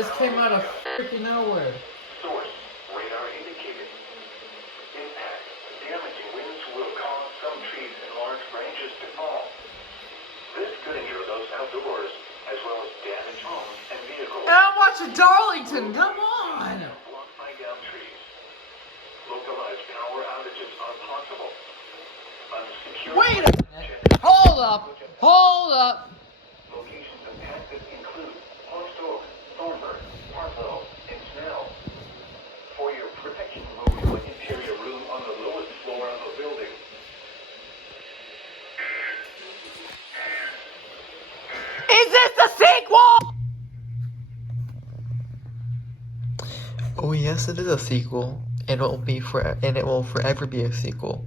This came out of freaking nowhere. Source, radar indicated. Impact, damaging winds will cause some trees and large branches to fall. This could injure those outdoors, as well as damage homes and vehicles. And I'm watching Darlington, come on! Blocked by down trees. Localized power outages are possible. Unsecured Wait a minute! Hold up! Hold up! Locations impacted include Hawksville, Thornburg, Hartville, and Snell. For your protection, move to an interior room on the lowest floor of a building. Is this the sequel? Oh yes, it is a sequel, and it will forever be a sequel.